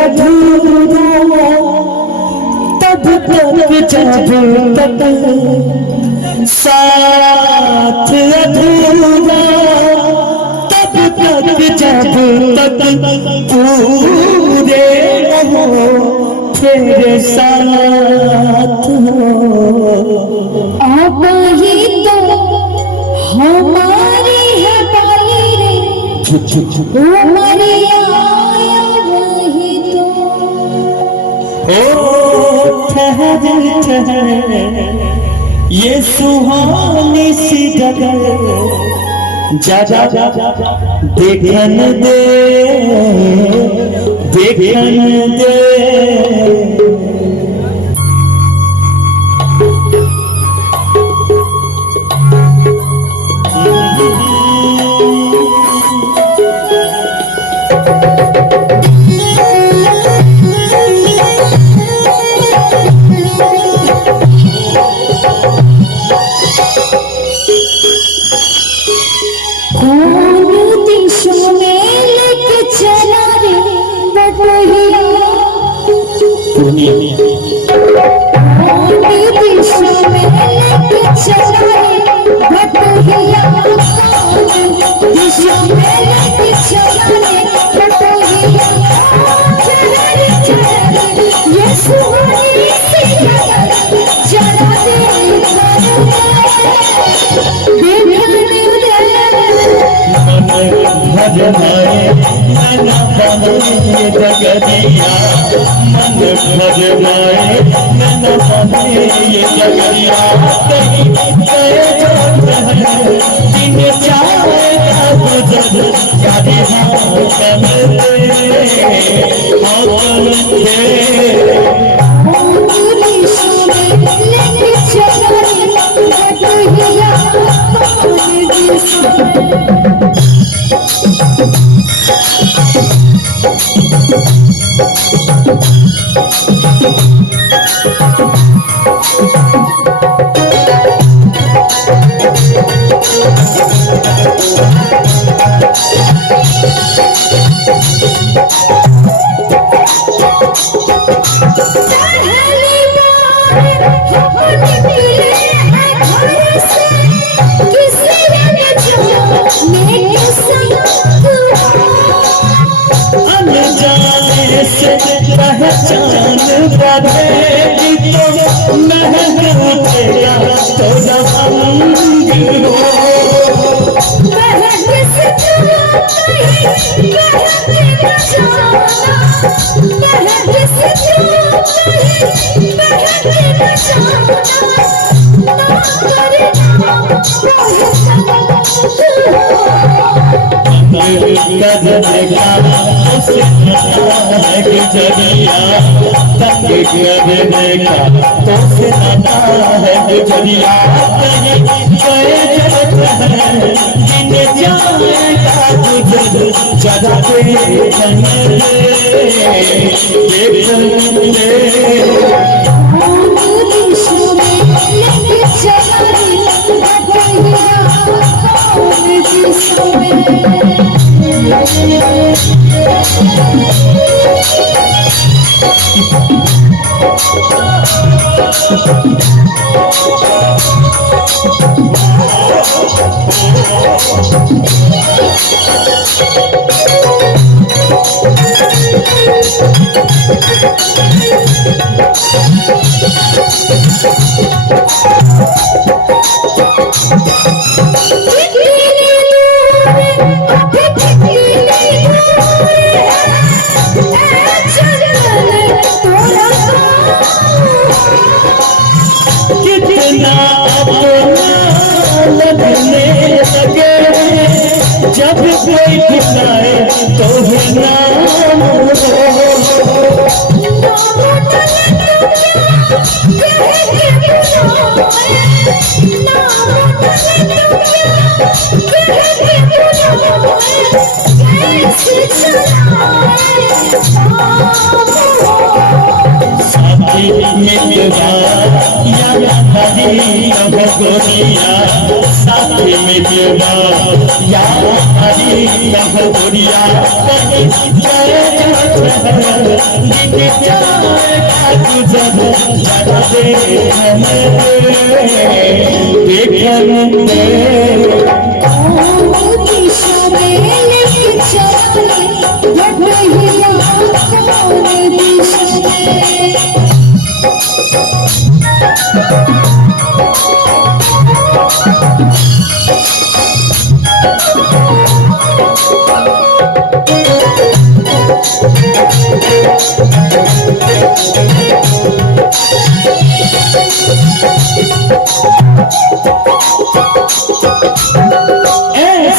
अधूरा तब तक जब तक साथ अधूरा तब तक जब तक पूरे हो तेरे साथ हो। आप ही तो हमारी है बाली रे, हमारी आया वही तो। ओ ठहर ठहर ये सुहानी सी जगह जा देखन दे देखन दे। भजनाए नैना बने जगरिया मन भजनाए नैना बने ये जगरिया कहीं गए दिन चाहेगा गुजर यादे पहचान बढ़ेगी तो महक तेरा तो रंग हो। गुजरिया तंग करने का तो सिखाता है गुजरिया कहीं जिन जाएगा गुजर जरा जब कोई बुलाए तो है नाम साथी मिलवा या हरी कह गोरिया साथ में देवा या हरी कह गोरिया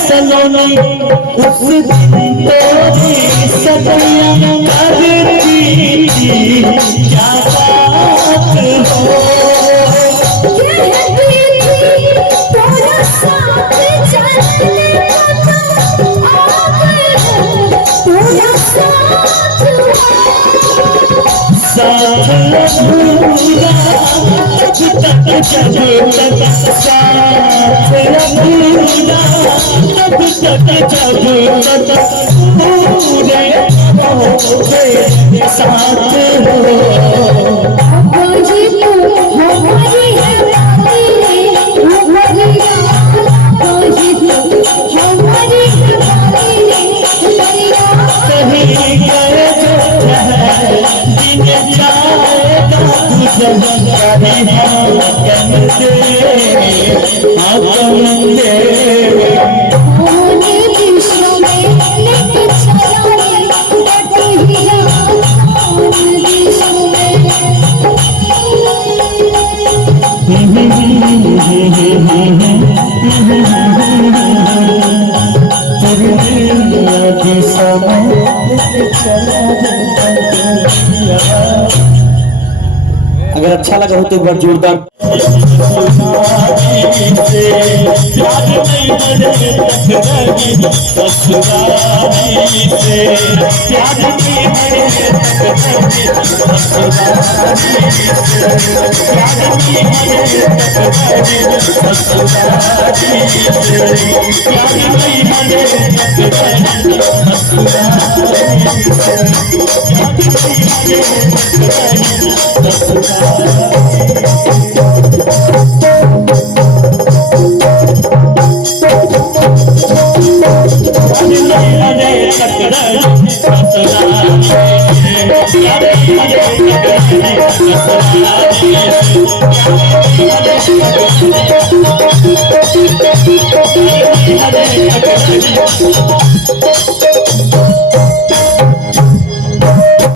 सलोनी उस दिन तेरी सदैया करती क्या बात हो साथ अधूरा तब तक जब तक साथ अधूरा तब तक जब तक पूरे साथ हो कहीं गए दिन जाएगा अगर अच्छा लगा हो तो एक बार जोरदार